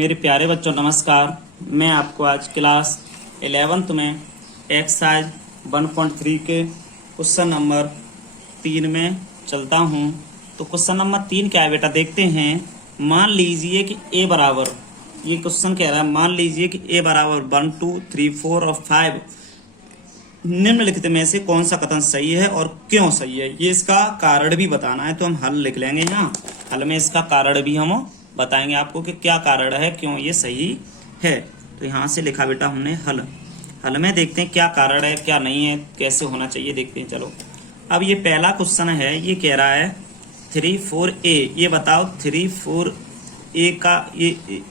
मेरे प्यारे बच्चों नमस्कार। मैं आपको आज क्लास 11th में एक्सरसाइज 1.3 के क्वेश्चन नंबर 3 में चलता हूं। तो क्वेश्चन नंबर 3 क्या है बेटा, देखते हैं। मान लीजिए कि ए बराबर, ये क्वेश्चन कह रहा है मान लीजिए कि ए बराबर 1, 2, 3, 4 और 5 निम्नलिखित में से कौन सा कथन सही है और क्यों सही है। ये इसका कारण भी बताना है, तो हम हल लिख लेंगे। यहाँ हल में इसका कारण भी हम बताएंगे आपको कि क्या कारण है, क्यों ये सही है। तो यहाँ से लिखा बेटा हमने हल। हल में देखते हैं क्या कारण है, क्या नहीं है, कैसे होना चाहिए, देखते हैं। चलो अब ये पहला क्वेश्चन है, ये कह रहा है 3, 4 ए। ये बताओ 3, 4 ए का, ये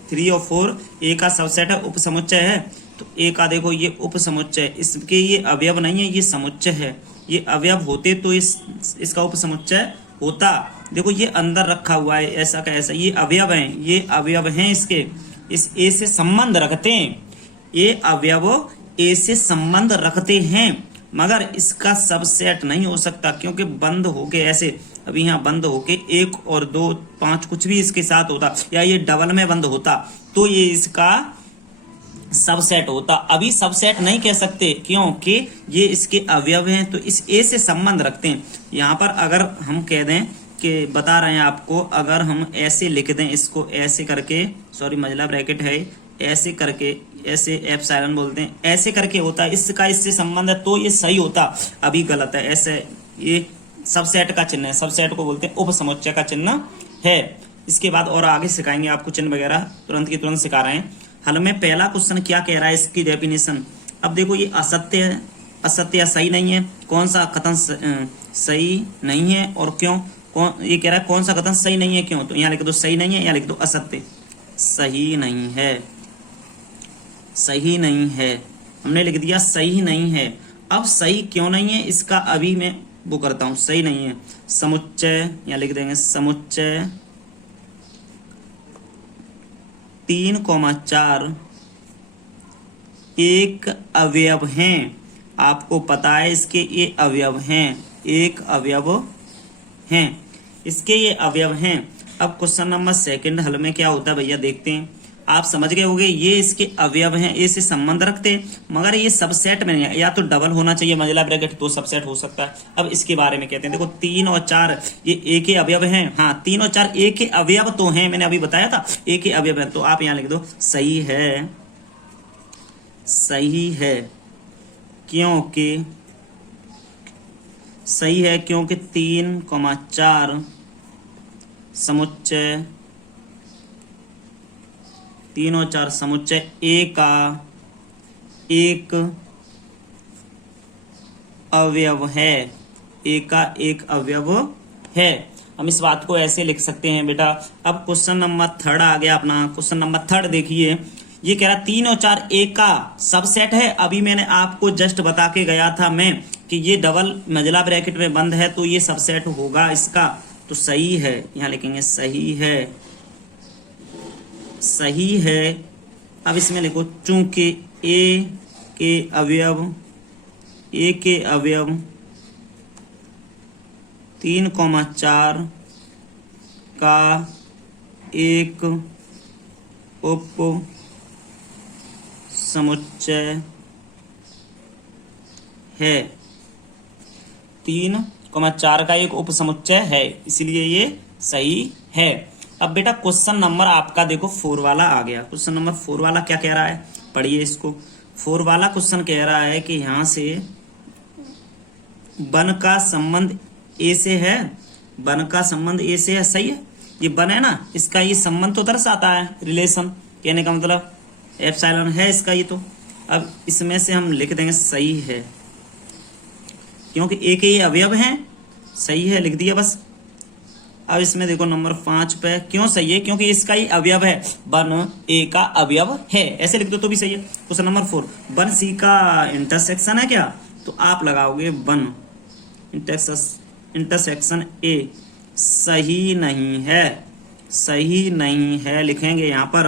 3 और 4 ए का सबसेट है, उपसमुच्चय है। तो ए का देखो ये उपसमुच्चय, इसके ये अवयव नहीं है, ये समुच्चय है। ये अवयव होते तो इसका उपसमुच्चय होता। देखो ये अंदर रखा हुआ है ऐसा का ऐसा, ये अवयव हैं, ये अवयव हैं इसके, इस ए से संबंध रखते हैं। ये अवयव ए से संबंध रखते हैं, मगर इसका सबसेट नहीं हो सकता, क्योंकि बंद होके ऐसे, अभी यहाँ बंद होके 1 और 2, 5 कुछ भी इसके साथ होता, या ये डबल में बंद होता तो ये इसका सबसेट होता। अभी सबसेट नहीं कह सकते, क्योंकि ये इसके अवयव हैं, तो इस ए से संबंध रखते हैं। यहाँ पर अगर हम कह दें कि बता रहे हैं आपको, अगर हम ऐसे लिख दें इसको, ऐसे करके, सॉरी मझला ब्रैकेट है, ऐसे करके, ऐसे एप्सिलॉन बोलते हैं, ऐसे करके होता है, इसका इससे संबंध है तो ये सही होता। अभी गलत है, ऐसे ये सबसेट का चिन्ह है, सबसेट को बोलते हैं उपसमुच्चय का चिन्ह है। इसके बाद और आगे सिखाएंगे आपको चिन्ह वगैरह, तुरंत की तुरंत सिखा रहे हैं। हल में पहला क्वेश्चन क्या कह रहा है, इसकी डेफिनेशन। अब देखो ये असत्य है, असत्य या सही नहीं है, कौन सा कथन सही नहीं है और क्यों। कौन ये कह रहा है कौन सा कथन सही नहीं है, क्यों। तो यहाँ लिख दो सही नहीं है, यहाँ लिख दो असत्य। सही नहीं है, सही नहीं है, हमने लिख दिया सही नहीं है। अब सही क्यों नहीं है इसका अभी मैं वो करता हूं। सही नहीं है, समुच्चय, यहाँ लिख देंगे समुच्चय 3,4 एक अवयव हैं। आपको पता है इसके ये अवयव हैं, एक अवयव हैं, इसके ये अवयव हैं। अब क्वेश्चन नंबर 2 हल में क्या होता है भैया, देखते हैं। आप समझ गए होंगे, ये इसके अवयव हैं, ए से संबंध रखते हैं, मगर ये सबसेट में नहीं है। या तो डबल होना चाहिए मझला ब्रैकेट, तो सबसेट हो सकता है। अब इसके बारे में कहते हैं, देखो 3 और 4 ये ए के अवयव हैं। हाँ 3 और 4 ए के अवयव तो हैं, मैंने अभी बताया था ए के अवयव है। तो आप यहाँ लिख दो सही है, सही है, क्योंकि सही है क्योंकि 3,4 समुच्चय, 3 और 4 समुच्चय ए का एक अवयव है, ए का एक अवयव है। हम इस बात को ऐसे लिख सकते हैं बेटा। अब क्वेश्चन नंबर 3 आ गया अपना। क्वेश्चन नंबर 3 देखिए, ये कह रहा 3 और 4 ए का सबसेट है। अभी मैंने आपको जस्ट बता के गया था मैं कि ये डबल मझला ब्रैकेट में बंद है, तो ये सबसेट होगा इसका, तो सही है। यहाँ लिखेंगे सही है, सही है। अब इसमें लिखो चूंकि ए के अवयव, ए के अवयव 3,4 का एक उप समुच्चय है। 3,4 का एक उप समुच्चय है, इसलिए ये सही है। अब बेटा क्वेश्चन नंबर आपका देखो 4 वाला आ गया। क्वेश्चन नंबर 4 वाला क्या कह रहा है, पढ़िए इसको। 4 वाला क्वेश्चन कह रहा है कि यहां से बन का संबंध ए से है, बन का संबंध ए से है, सही है। ये बन है ना, इसका ये संबंध तो दर्शाता है, रिलेशन, कहने का मतलब एप्सिलॉन है इसका ये। तो अब इसमें से हम लिख देंगे सही है, क्योंकि ए के ये अवयव हैं, सही है, लिख दिया बस। अब इसमें देखो नंबर 5 पे क्यों सही है, क्योंकि इसका ही अवयव है, बन ए का अवयव है, ऐसे लिख दो तो भी सही है। क्वेश्चन नंबर 4, बन सी का इंटरसेक्शन है क्या, तो आप लगाओगे बन इंटरसेक्शन ए। सही नहीं है, सही नहीं है लिखेंगे यहाँ पर,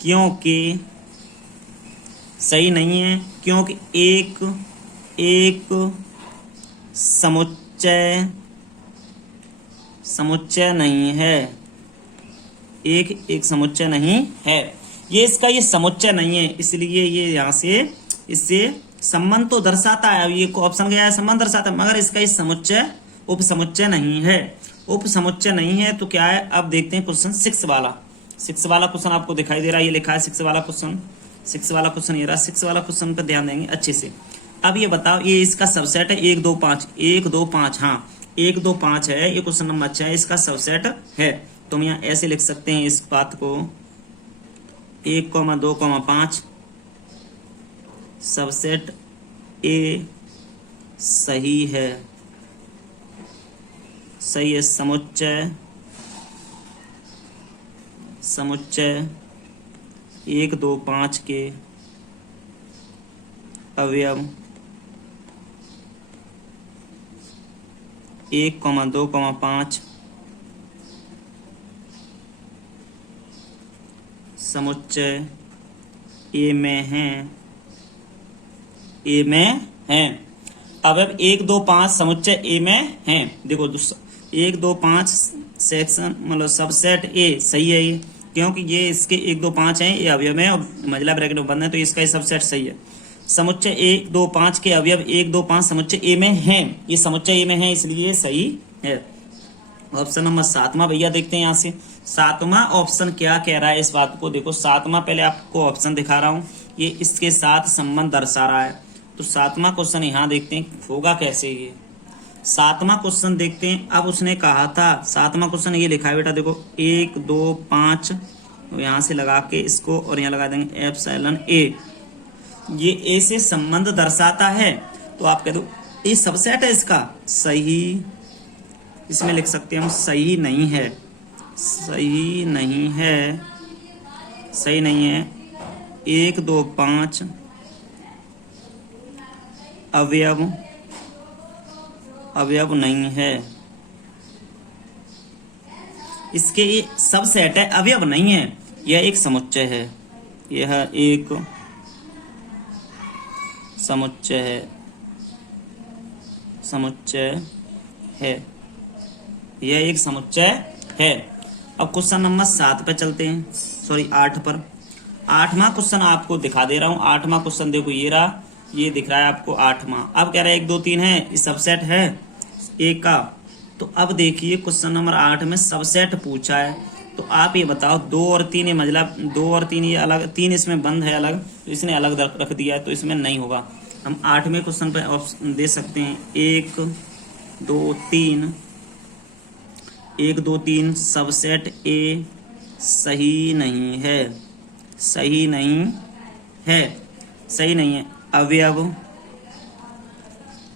क्योंकि सही नहीं है, क्योंकि एक समुच्चय नहीं है, एक समुच्चय नहीं है। ये समुच्चय नहीं है, इसलिए ये यहाँ से इससे संबंध तो दर्शाता है, अब ये ऑप्शन गया है संबंध दर्शाता है, मगर इसका ये समुच्चय उप समुच्चय नहीं है। उप समुच्चय नहीं है तो क्या है, अब देखते हैं क्वेश्चन 6 वाला। 6 वाला क्वेश्चन आपको दिखाई दे रहा है, ये लिखा है 6 वाला क्वेश्चन। 6 वाला क्वेश्चन ये रहा। 6 वाला क्वेश्चन पर ध्यान देंगे अच्छे से। अब ये बताओ, ये इसका सबसेट है 1 2 5, 1 2 5, हाँ 1 2 5 है, ये क्वेश्चन नंबर 6 है, इसका सबसेट है। तो हम यहाँ ऐसे लिख सकते हैं इस बात को, 1 2 5 सबसेट ए सही है, सही है। समुच्चय 1 2 5 के अवयव 1 2 5 समुच्चय ए में हैं, ए में हैं। अब 1 2 5 समुच्चय ए में हैं। देखो 1 2 5 सेक्शन मतलब सबसेट ए सही है ये, क्योंकि ये इसके 1 2 5 हैं, ये अवयव है और मझला ब्रैकेट में बंद है, तो इसका ये सबसेट सही है। समुच्चय 1 2 5 के अवयव 1 2 5 समुच्चय ए में हैं, ये समुच्चय ए में है, इसलिए ये सही है। ऑप्शन नंबर 7वां भैया देखते हैं यहाँ से। 7वां ऑप्शन क्या कह रहा है, इस बात को देखो। 7वां पहले आपको ऑप्शन दिखा रहा हूँ, ये इसके साथ संबंध दर्शा रहा है। तो 7वां क्वेश्चन यहाँ देखते हैं होगा कैसे ये। 7वां क्वेश्चन देखते हैं। अब उसने कहा था 7वां क्वेश्चन ये लिखा है बेटा, देखो 1 2 5 यहाँ से लगा के इसको और यहाँ लगा देंगे एप्सिलॉन ए, ये ए से संबंध दर्शाता है। तो आप कह दो ये सबसेट है इसका, सही, इसमें लिख सकते हैं हम सही नहीं है, सही नहीं है, सही नहीं है। 1 2 5 अवयव नहीं है, इसके ये सबसेट है, अवयव नहीं है, यह एक समुच्चय है, यह एक समुच्चय है, समुच्चय है, यह एक समुच्चय है। अब क्वेश्चन नंबर 7 पे चलते हैं, सॉरी 8 पर। 8वां क्वेश्चन आपको दिखा दे रहा हूं। 8वां क्वेश्चन देखो ये रहा, ये दिख रहा है आपको 8वां। अब कह रहा है 1 2 3 है, ये सबसेट है एक का। तो अब देखिए क्वेश्चन नंबर 8 में सबसेट पूछा है, तो आप ये बताओ 2 और 3 ये मतलब 2 और 3 ये अलग, 3 इसमें बंद है अलग, तो इसने अलग रख दिया है, तो इसमें नहीं होगा। हम 8वें क्वेश्चन पे ऑप्शन दे सकते हैं 1 2 3, 1 2 3 सबसेट ए सही नहीं है, सही नहीं है, सही नहीं है। अवयव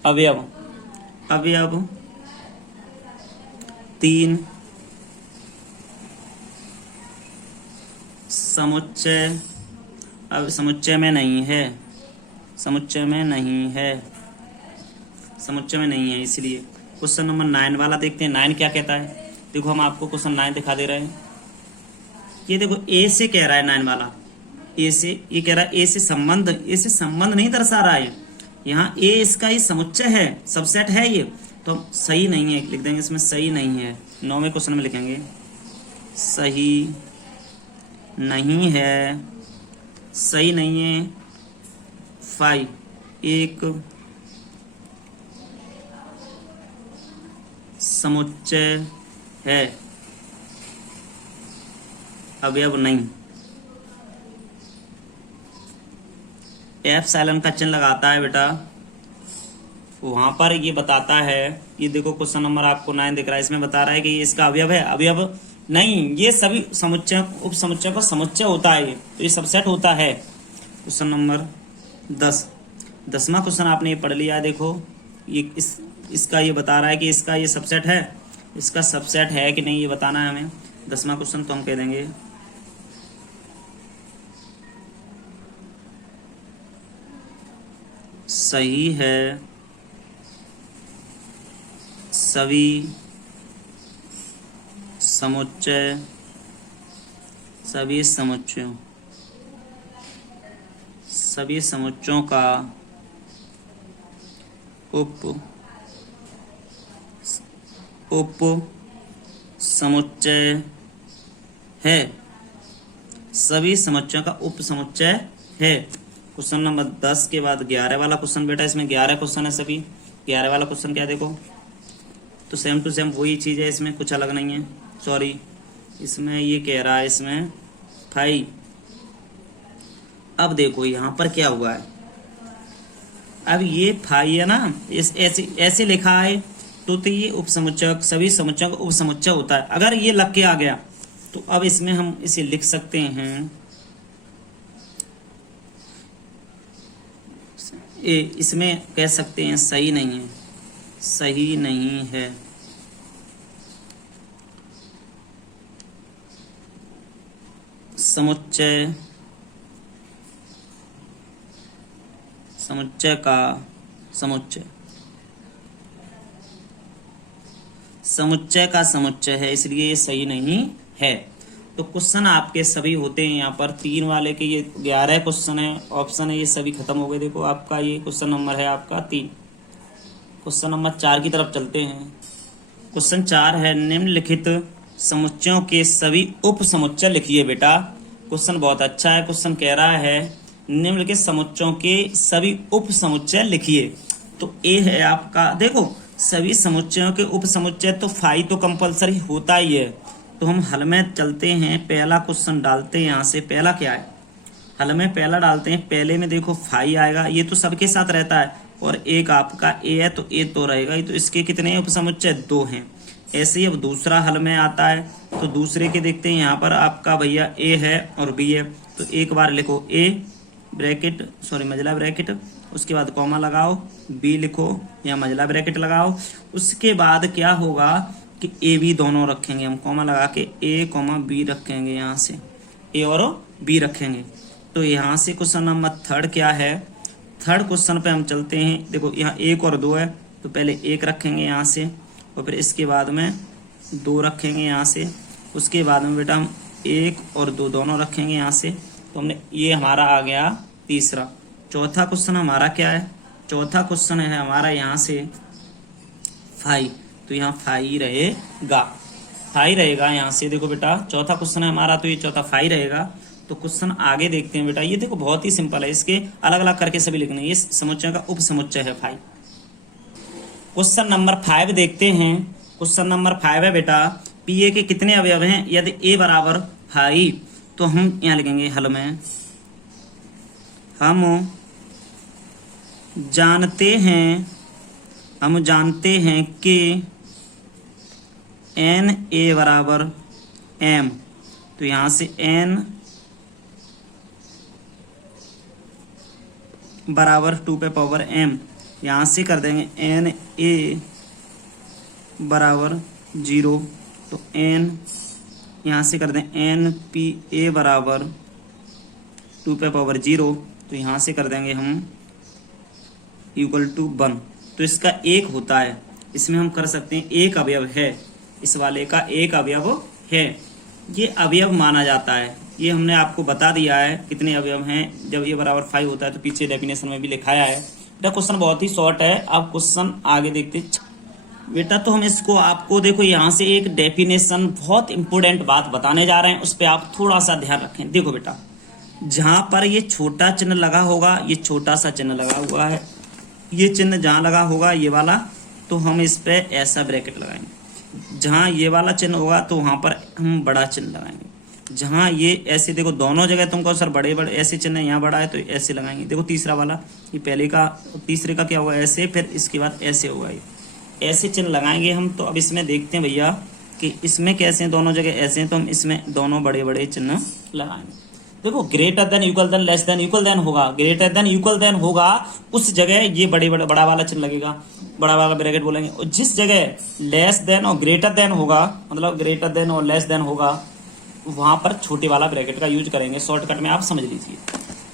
अवयव अवयव 3 समुच्चय, अब समुच्चय में नहीं है, समुच्चय में नहीं है, समुच्चय में नहीं है। इसलिए क्वेश्चन नंबर 9 वाला देखते हैं। 9 क्या कहता है, देखो हम आपको क्वेश्चन 9 दिखा दे रहे हैं। ये देखो ए से कह रहा है 9 वाला, ए से, ये कह रहा है ए से संबंध, ए से संबंध नहीं दर्शा रहा है। यहाँ ए इसका ही समुच्चय है, सबसेट है ये, तो सही नहीं है लिख देंगे, इसमें सही नहीं है। 9वें क्वेश्चन में लिखेंगे सही नहीं है, सही नहीं है। 5 एक समुच्चय है, अवयव नहीं। एप्सिलॉन का चिन्ह लगाता है बेटा, वहां पर ये बताता है, ये देखो क्वेश्चन नंबर आपको 9 दिख रहा है, इसमें बता रहा है कि ये इसका अवयव है, अवयव नहीं। ये सभी समुच्चय उप समुच्चय का समुच्चय होता है, तो ये सबसेट होता है। क्वेश्चन नंबर 10वां क्वेश्चन आपने ये पढ़ लिया। देखो ये इसका ये बता रहा है कि इसका ये सबसेट है, इसका सबसेट है कि नहीं ये बताना है हमें। 10वां क्वेश्चन तो हम कह देंगे सही है सभी समुच्चय, सभी समुच्चयों, सभी समुच्चयों का उप समुच्चय है, सभी समुच्चयों का उप समुच्चय है। क्वेश्चन नंबर 10 के बाद 11 वाला क्वेश्चन बेटा, इसमें 11 क्वेश्चन है सभी। 11 वाला क्वेश्चन क्या है देखो, तो सेम टू सेम वही चीज़ है, इसमें कुछ अलग नहीं है। सॉरी, इसमें ये कह रहा है इसमें 5। अब देखो यहाँ पर क्या हुआ है, अब ये 5 है ना, इस ऐसे ऐसे लिखा है तो ये उपसमुच्चय, सभी समुच्चयों का उपसमुच्चय होता है। अगर ये लग के आ गया तो अब इसमें हम इसे लिख सकते हैं इसमें कह सकते हैं सही नहीं है, सही नहीं है। समुच्चय, समुच्चय का समुच्चय, समुच्चय का समुच्चय है, इसलिए ये सही नहीं है। तो क्वेश्चन आपके सभी होते हैं यहाँ पर 3 वाले के, ये 11 क्वेश्चन है, ऑप्शन है, ये सभी खत्म हो गए। देखो आपका ये क्वेश्चन नंबर है आपका 3। क्वेश्चन नंबर 4 की तरफ चलते हैं। क्वेश्चन 4 है, निम्नलिखित समुच्चयों के सभी उप समुच्चय लिखिए बेटा। क्वेश्चन बहुत अच्छा है। क्वेश्चन कह रहा है निम्नलिखित समुच्चयों के सभी उप समुच्चय लिखिए। तो ए है आपका, देखो सभी समुच्चयों के उप समुच्चय तो 5 तो कंपलसरी होता ही है। तो हम हल में चलते हैं, पहला क्वेश्चन डालते हैं यहाँ से। पहला क्या है, हल में पहला डालते हैं। पहले में देखो 5 आएगा, ये तो सबके साथ रहता है, और एक आपका ए है तो ए तो रहेगा ही। तो इसके कितने उपसमुच्चय, 2 हैं। ऐसे ही अब दूसरा हल में आता है, तो दूसरे के देखते हैं। यहाँ पर आपका भैया ए है और बी है, तो एक बार लिखो ए ब्रैकेट, सॉरी मझला ब्रैकेट, उसके बाद कॉमा लगाओ, बी लिखो या मझला ब्रैकेट लगाओ। उसके बाद क्या होगा कि ए बी दोनों रखेंगे हम, कॉमा लगा के ए कॉमा बी रखेंगे, यहाँ से ए और बी रखेंगे। तो यहाँ से क्वेश्चन नंबर 3 क्या है, 3 क्वेश्चन पे हम चलते हैं। देखो यहाँ 1 और 2 है, तो पहले 1 रखेंगे यहाँ से, और फिर इसके बाद में 2 रखेंगे यहाँ से। उसके बाद में बेटा हम 1 और 2 दोनों रखेंगे यहाँ से। तो हमने, ये हमारा आ गया तीसरा। चौथा क्वेश्चन हमारा क्या है, चौथा क्वेश्चन है हमारा यहाँ से 5, तो यहाँ 5 रहेगा, 5 रहेगा यहाँ से। देखो बेटा चौथा क्वेश्चन है हमारा, तो ये चौथा 5 रहेगा। तो क्वेश्चन आगे देखते हैं बेटा, ये देखो बहुत ही सिंपल है, इसके अलग अलग करके सभी लिखने। ये समुच्चय का उप समुच्चय है 5। क्वेश्चन नंबर 5 देखते हैं। क्वेश्चन नंबर 5 है बेटा, पी ए के कितने अवयव हैं यदि ए बराबर 5। तो हम यहाँ लिखेंगे हल में, हम जानते हैं कि एन ए बराबर एम। तो यहाँ से एन बराबर 2 पे पावर एम, यहाँ से कर देंगे एन ए बराबर 0। तो एन यहाँ से कर दें एन पी ए बराबर 2 पे पावर 0। तो यहाँ से कर देंगे हम इक्वल टू 1। तो इसका 1 होता है, इसमें हम कर सकते हैं 1 अवयव है, इस वाले का 1 अवयव है, ये अवयव माना जाता है। ये हमने आपको बता दिया है कितने अवयव हैं। जब ये बराबर 5 होता है तो पीछे डेफिनेशन में भी लिखाया है। बेटा क्वेश्चन बहुत ही शॉर्ट है, आप क्वेश्चन आगे देखते बेटा। तो हम इसको आपको देखो यहाँ से एक डेफिनेशन, बहुत इंपोर्टेंट बात बताने जा रहे हैं, उस पर आप थोड़ा सा ध्यान रखें। देखो बेटा, जहां पर ये छोटा चिन्ह लगा होगा, ये छोटा सा चिन्ह लगा हुआ है, ये चिन्ह जहां लगा होगा ये वाला, तो हम इस पे ऐसा ब्रैकेट लगाएंगे। जहां ये वाला चिन्ह होगा तो वहां पर हम बड़ा चिन्ह लगाएंगे। जहां ये ऐसे, देखो दोनों जगह तुमको सर बड़े बड़े ऐसे चिन्ह, यहाँ बड़ा है तो ऐसे लगाएंगे। देखो तीसरा वाला, ये पहले का, तीसरे का क्या होगा ऐसे, फिर इसके बाद ऐसे होगा, ये ऐसे चिन्ह लगाएंगे हम। तो अब इसमें देखते हैं भैया कि इसमें कैसे हैं, दोनों जगह ऐसे हैं, तो हम इसमें दोनों बड़े बड़े चिन्ह लगाएंगे। देखो greater than, equal than, less than, equal than होगा, ग्रेटर देन इक्वल देन होगा, उस जगह ये बड़ा वाला चिन्ह लगेगा, बड़ा वाला ब्रैकेट बोलेंगे। और जिस जगह लेस देन और ग्रेटर देन होगा, मतलब ग्रेटर देन और लेस देन होगा, वहां पर छोटे वाला ब्रैकेट का यूज करेंगे। शॉर्टकट में आप समझ लीजिए।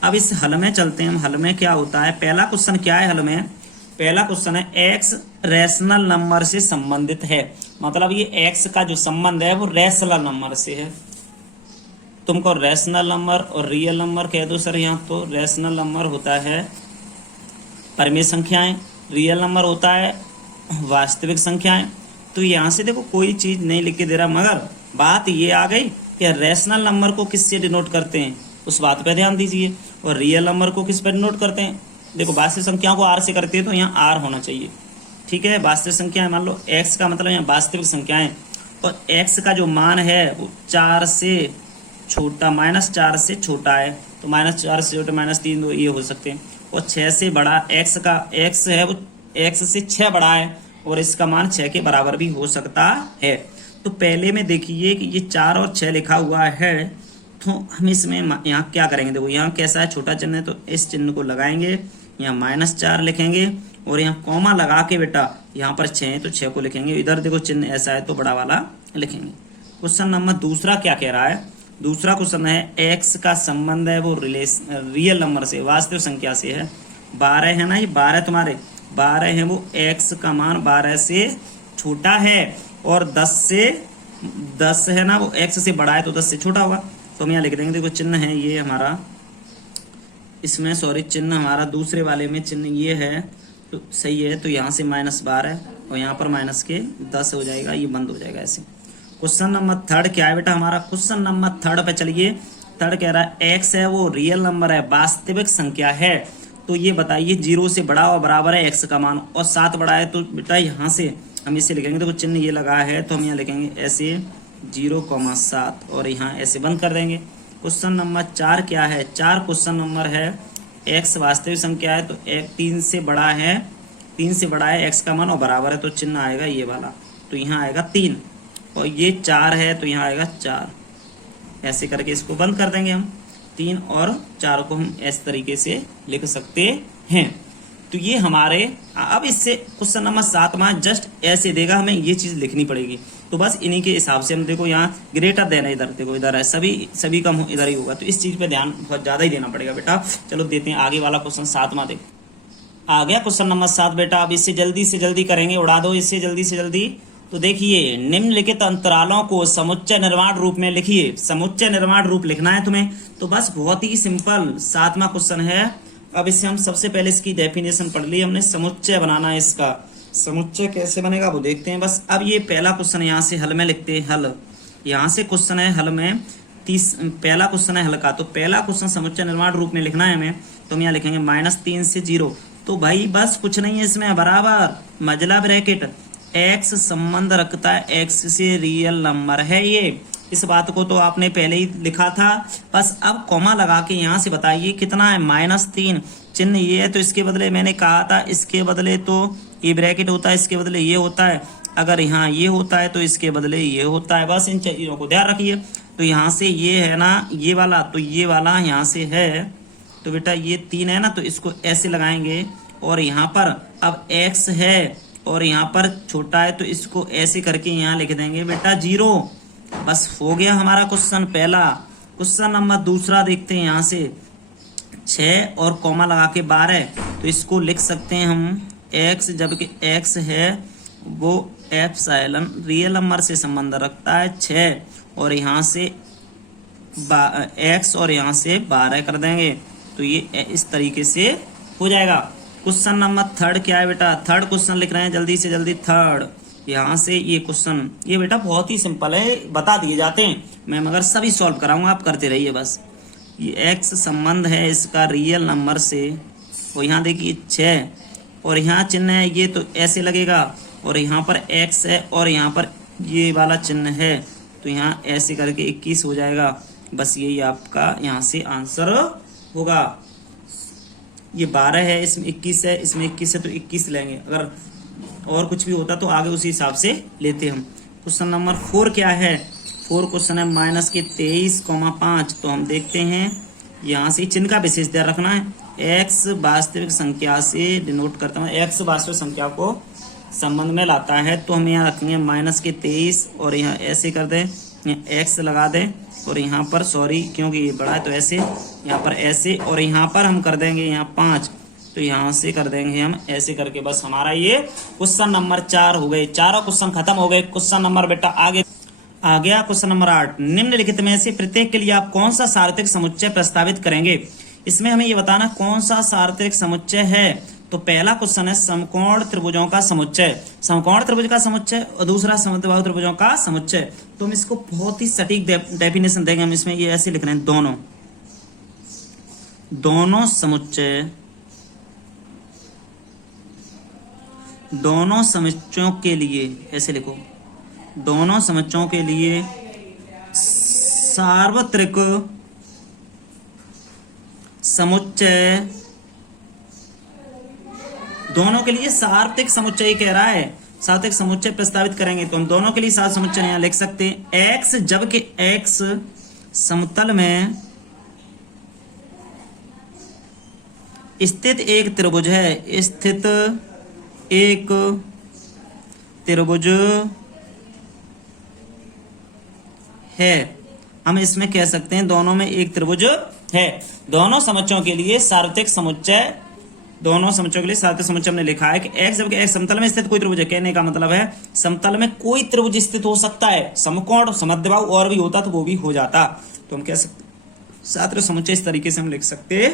अब इस हल में चलते हैं हम। हल में क्या होता है, पहला क्वेश्चन क्या है हल में, पहला क्वेश्चन है एक्स रैशनल नंबर से संबंधित है। मतलब ये एक्स का जो संबंध है वो रैशनल नंबर से है। तुमको रैशनल नंबर और रियल नंबर कह दो सर यहाँ। तो रैशनल नंबर होता है परिमेय संख्याएं, रियल नंबर होता है वास्तविक संख्याएं। तो यहाँ से देखो कोई चीज नहीं लिख के दे रहा, मगर बात ये आ गई कि रैशनल नंबर को किससे डिनोट करते हैं, उस बात पे ध्यान दीजिए। और रियल नंबर को किस पर डिनोट करते हैं, देखो वास्तविक संख्या को आर से करते हैं तो यहाँ आर होना चाहिए, ठीक है। वास्तविक संख्या है, मान लो एक्स का मतलब यहाँ वास्तविक संख्याएं, और एक्स का जो मान है वो 4 से छोटा, -4 से छोटा है, तो -4 से छोटा -3 तो ये हो सकते हैं। और 6 से बड़ा एक्स का, एक्स है वो एक्स से 6 बड़ा है, और इसका मान 6 के बराबर भी हो सकता है। तो पहले में देखिए कि ये 4 और 6 लिखा हुआ है, तो हम इसमें यहाँ क्या करेंगे, देखो यहाँ कैसा है, छोटा चिन्ह है तो इस चिन्ह को लगाएंगे, यहाँ -4 लिखेंगे, और यहाँ कॉमा लगा के बेटा यहाँ पर 6 है तो 6 को लिखेंगे, इधर देखो चिन्ह ऐसा है तो बड़ा वाला लिखेंगे। क्वेश्चन नंबर दूसरा क्या कह रहा है, दूसरा क्वेश्चन है एक्स का संबंध है वो रियल नंबर से, वास्तविक संख्या से है। 12 है ना, ये 12 तुम्हारे 12 है, वो एक्स का मान 12 से छोटा है, और 10 है ना, वो एक्स से बड़ा है तो 10 से छोटा होगा। तो हम यहाँ लिख देंगे, देखो चिन्ह है ये हमारा, इसमें सॉरी चिन्ह हमारा दूसरे वाले में चिन्ह ये है, तो सही है। तो यहाँ से -12 और यहाँ पर -10 हो जाएगा, ये बंद हो जाएगा ऐसे। क्वेश्चन नंबर थर्ड क्या है बेटा हमारा, क्वेश्चन नंबर थर्ड पे चलिए। थर्ड कह रहा है एक्स है वो रियल नंबर है, वास्तविक संख्या है, तो ये बताइए 0 से बड़ा और बराबर है एक्स का मान, और 7 बड़ा है, तो बेटा यहाँ से हम इसे लिखेंगे, देखो चिन्ह ये लगा है तो हम यहाँ लिखेंगे ऐसे 0,7 और यहाँ ऐसे बंद कर देंगे। क्वेश्चन नंबर 4 क्या है, 4 क्वेश्चन नंबर है एक्स वास्तविक संख्या है, तो 3 से बड़ा है, 3 से बड़ा है एक्स का मान और बराबर है, तो चिन्ह आएगा ये वाला, तो यहाँ आएगा 3, और ये 4 है तो यहाँ आएगा 4, ऐसे करके इसको बंद कर देंगे हम। 3 और 4 को हम इस तरीके से लिख सकते हैं। तो ये हमारे, अब इससे क्वेश्चन नंबर 7 में जस्ट ऐसे देगा, हमें ये चीज लिखनी पड़ेगी, तो बस इन्हीं के हिसाब से हम देखो यहाँ ग्रेटर देन है, इधर देखो इधर है, सभी का इधर ही होगा, तो इस चीज पे ध्यान बहुत ज्यादा ही देना पड़ेगा बेटा। चलो देते हैं आगे वाला क्वेश्चन 7वां, देखो आ गया क्वेश्चन नंबर 7 बेटा। अब इससे जल्दी से जल्दी करेंगे, उड़ा दो इससे जल्दी से जल्दी। तो देखिए निम्नलिखित अंतरालों को समुच्चय निर्माण रूप में लिखिए, समुच्चय निर्माण रूप लिखना है तुम्हें, तो बस बहुत ही सिंपल 7वां क्वेश्चन है। अब इससे हम सबसे पहले इसकी डेफिनेशन पढ़ ली हमने, समुच्चय बनाना है इसका, समुच्चय कैसे बनेगा वो देखते हैं बस। अब ये पहला क्वेश्चन यहाँ से हल में लिखते हैं, हल यहाँ से क्वेश्चन है हल में, पहला क्वेश्चन है हल का, तो पहला क्वेश्चन समुच्चय निर्माण रूप में लिखना है हमें, तो हम यहाँ लिखेंगे -3 से 0, तो भाई बस कुछ नहीं है इसमें, बराबर मजला ब्रैकेट एक्स संबंध रखता है एक्स से, रियल नंबर है ये, इस बात को तो आपने पहले ही लिखा था। बस अब कॉमा लगा के यहाँ से बताइए कितना है, -3, चिन्ह ये है तो इसके बदले मैंने कहा था, इसके बदले तो ये ब्रैकेट होता है, इसके बदले ये होता है, अगर यहाँ ये होता है तो इसके बदले ये होता है, बस इन चीजों को ध्यान रखिए। तो यहाँ से ये है ना ये वाला, तो ये वाला यहाँ से है, तो बेटा ये 3 है ना, तो इसको ऐसे लगाएंगे, और यहाँ पर अब x है और यहाँ पर छोटा है तो इसको ऐसे करके यहाँ लिख देंगे बेटा 0, बस हो गया हमारा क्वेश्चन पहला। क्वेश्चन नंबर दूसरा देखते हैं, यहाँ से 6 और कॉमा लगा के 12, तो इसको लिख सकते हैं हम x, जबकि x है वो एप्सिलॉन रियल नंबर से संबंध रखता है 6, और यहाँ से x और यहाँ से 12 कर देंगे, तो ये इस तरीके से हो जाएगा। क्वेश्चन नंबर थर्ड क्या है बेटा, थर्ड क्वेश्चन लिख रहे हैं जल्दी से जल्दी। थर्ड यहाँ से ये क्वेश्चन, ये बेटा बहुत ही सिंपल है, बता दिए जाते हैं मैं, मगर सभी सॉल्व कराऊंगा, आप करते रहिए बस। ये x संबंध है इसका रियल नंबर से, और यहाँ देखिए 6 और यहाँ चिन्ह है ये, तो ऐसे लगेगा, और यहाँ पर x है और यहाँ पर ये वाला चिन्ह है, तो यहाँ ऐसे करके 21 हो जाएगा। बस यही आपका यहाँ से आंसर होगा। ये 12 है, इसमें 21 है, इसमें 21 है, तो 21 लेंगे, अगर और कुछ भी होता तो आगे उसी हिसाब से लेते हम। क्वेश्चन नंबर 4 क्या है, 4 क्वेश्चन है -23,5, तो हम देखते हैं यहाँ से चिन्ह का विशेष ध्यान रखना है, x वास्तविक संख्या से डिनोट करता है, x वास्तविक संख्या को संबंध में लाता है, तो हम यहाँ रखेंगे -23 और यहाँ ऐसे कर दें, x लगा दें, और यहाँ पर सॉरी क्योंकि ये बड़ा है तो ऐसे, यहाँ पर ऐसे, और यहाँ पर हम कर देंगे यहाँ 5, तो यहाँ से कर देंगे हम ऐसे करके, बस हमारा ये क्वेश्चन नंबर 4 हो गए, चारों क्वेश्चन खत्म हो गए। क्वेश्चन नंबर बेटा आगे आ गया, क्वेश्चन नंबर 8, निम्नलिखित में से प्रत्येक के लिए आप कौन सा सार्वत्रिक समुच्चय प्रस्तावित करेंगे। इसमें हमें ये बताना कौन सा सार्वत्रिक समुच्चय है, तो पहला क्वेश्चन है समकोण त्रिभुजों का समुच्चय, समकोण त्रिभुज का समुच्चय और दूसरा समद्विबाहु त्रिभुजों का समुच्चय। तो हम इसको बहुत ही सटीक डेफिनेशन देंगे। हम इसमें ये ऐसे लिख रहे हैं, दोनों समुच्चय, दोनों समुच्चयों के लिए, ऐसे लिखो, दोनों समुच्चयों के लिए सार्वत्रिक समुच्चय, दोनों के लिए सार्वत्रिक समुच्चय कह रहा है, सार्वत्रिक समुच्चय प्रस्तावित करेंगे तो हम दोनों के लिए सार्वत्रिक समुच्चय यहां लिख सकते हैं x, जबकि x समतल में स्थित एक त्रिभुज है, स्थित एक त्रिभुज है। हम इसमें कह सकते हैं दोनों में एक त्रिभुज है। दोनों समुच्चयों के लिए सार्वत्रिक समुच्चय, दोनों समुच्चयों के लिए सार्वत्रिक समुच्चय हमने लिखा है कि x, जबकि x समतल में स्थित कोई त्रिभुज है। कहने का मतलब है समतल में कोई त्रिभुज स्थित हो सकता है, समकोण समद्विबाहु और भी होता तो वो भी हो जाता। तो हम कह सकते सार्वत्रिक समुच्चय इस तरीके से हम लिख सकते हैं।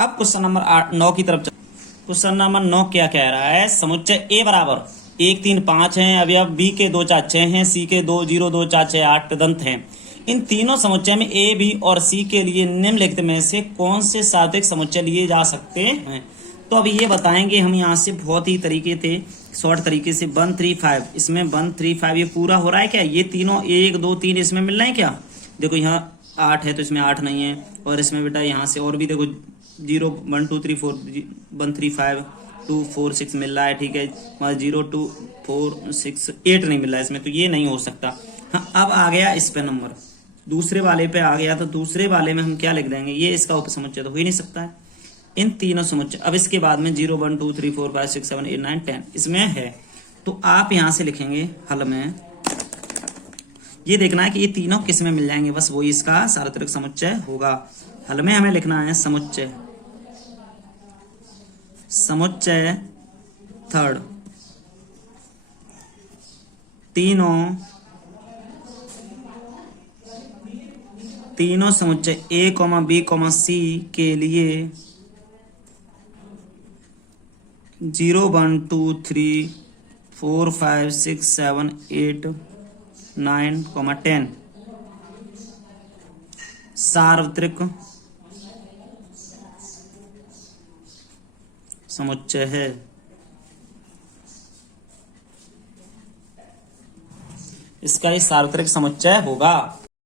अब क्वेश्चन नंबर 9 की तरफ। क्वेश्चन नंबर 9 क्या कह रहा है? समुच्चय A बराबर 1 3 5 है अवयव, B के 2 4 6 हैं, C के 2 0 2 4 6 8 तदंत हैं। इन तीनों समुच्चय में A, B और C के लिए निम्नलिखित में से कौन से सार्वत्रिक समुच्चय लिए जा सकते हैं? तो अब ये बताएंगे हम यहाँ से बहुत ही तरीके थे, शॉर्ट तरीके से। 1 3 5, इसमें 1 3 5 ये पूरा हो रहा है क्या? ये तीनों 1 2 3 इसमें मिल रहे हैं क्या? देखो यहाँ 8 है तो इसमें 8 नहीं है, और इसमें बेटा यहाँ से और भी देखो 0 1 2 3 4 1 3 5 2 4 6 मिल रहा है, ठीक है। 0 2 4 6 8 नहीं मिल रहा है इसमें, तो ये नहीं हो सकता। हाँ, अब आ गया इस पे नंबर, दूसरे वाले पे आ गया, तो दूसरे वाले में हम क्या लिख देंगे? ये इसका उपसमुच्चय तो हो ही नहीं सकता है। इन तीनों समुच्चय, अब इसके बाद में 0 1 2 3 4 5 6 7 8 9 10 इसमें है, तो आप यहां से लिखेंगे हल में, ये देखना है कि ये तीनों किस में मिल जाएंगे, बस वही इसका सार्वत्रिक समुच्चय होगा। हल में हमें लिखना है समुच्चय, समुच्चय थर्ड, तीनों समुच्चय A, B, C के लिए 0 1 2 3 4 5 6 7 8 9, 10 सार्वत्रिक समुच्चय है। इसका ही सार्वत्रिक समुच्चय होगा।